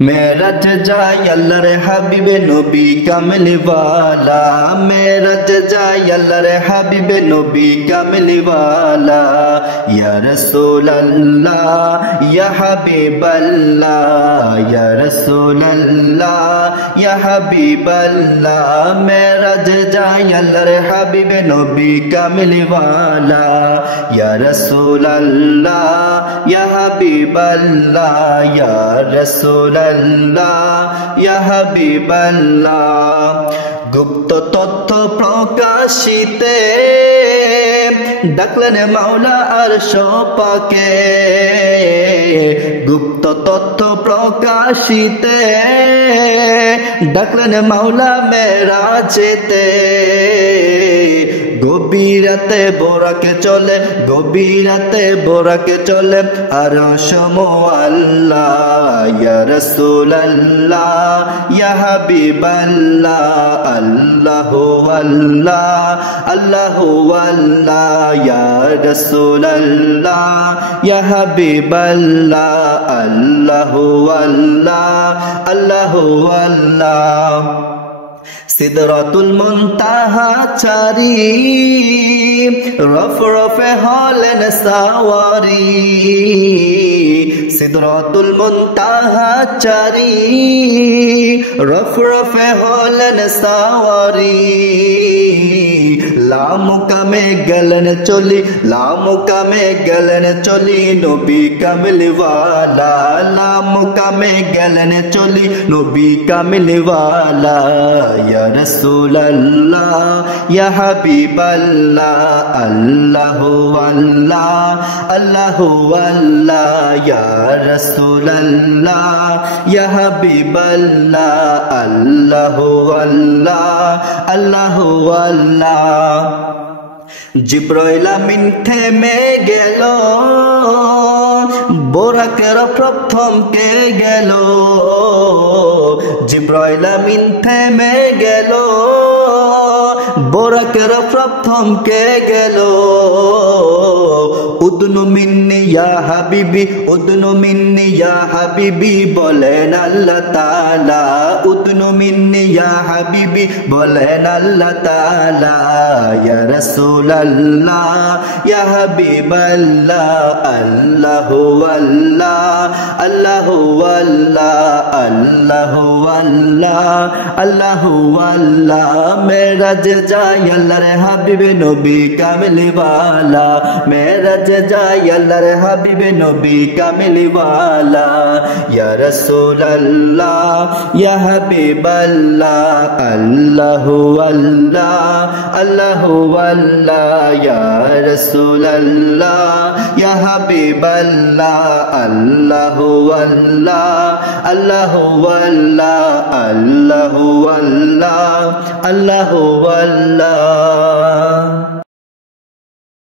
मेरठ जाय अल्लाह रे हबीबे नबी कमली वाला, मेरठ जाय अल्लाह रे हबीबे नबी कमली वाला। या रसूल अल्लाह या हबीब अल्लाह, या रसूल अल्लाह या हबीब अल्लाह। मेरठ जाय अल्लाह रे हबीबे नबी कमली वाला। या रसूल अल्लाह या हबीब अल्लाह, या रसूल अल्लाह या हबीब अल्लाह। गुप्त तथ्य प्रकाशिते ডাকলেন মাওলা আরশ পাকে, গুপ্ত তথ্য প্রকাশিতে ডাকলেন মাওলা মেরাজেতে। গভীরাতে বোরাকে চলে, গভীরাতে বোরাকে চলে আরশ মোয়াল্লা। ইয়া রাসূল আল্লাহ ইয়া হাবিব আল্লাহ, আল্লাহু আল্লাহ আল্লাহু আল্লাহ। ইয়া রাসূল আল্লাহ ইয়া হাবিব আল্লাহ, আল্লাহু আল্লাহ আল্লাহু আল্লাহ। সিদরাতুল মুনতাহা চারি রফ রফে হলেন সাওয়ারি। সিদরাতুল মুনতাহা চারি রফ রফে হলেন সাওয়ারি। লামুকামে গেলেন চলি, লামুকামে গেলেন চলি নবী কামলি ওয়ালা। লামুকামে গেলেন চলি নবী কামলি ওয়ালা। ইয়া রাসূল আল্লাহ ইয়া হাবিব আল্লাহ, আল্লাহু আল্লাহ আল্লাহু আল্লাহ। ইয়া রাসূল আল্লাহ ইয়া হাবিব আল্লাহ, আল্লাহু আল্লাহ আল্লাহু আল্লাহ। জিব্রাইল আমিন থেমে গেল, বোরাকের প্রথম কে গেল। জিব্রাইল আমিন থেমে গেল, বোরাকের প্রথম কে গেল। উদনু মিন্নি ইয়া হাবিবি, উদনু মিন্নি ইয়া হাবিবি বলেন আল্লাহ তাআলা। উদনু মিন্নি ইয়া হাবিবি বলেন আল্লাহ তাআলা। ইয়া রাসূল আল্লাহ ইয়া হাবিব আল্লাহ, আল্লাহু আল্লাহ আল্লাহু আল্লাহ আল্লাহু আল্লাহ আল্লাহু আল্লাহ। মেরাজ যায় আল্লাহর হাবিবে নবী কামলি ওয়ালা, মেরাজ যায় আল্লাহর হাবিবে নবী কামলি ওয়ালা। ইয়া রাসূল আল্লাহ ইয়া হাবিব আল্লাহ, আল্লাহু আল্লাহ আল্লাহু আল্লাহ। ইয়া রাসূল আল্লাহ ইয়া হাবিব আল্লাহ, আল্লাহু আল্লাহ আল্লাহু আল্লাহ আল্লাহু আল্লাহ আল্লাহু আল্লাহ।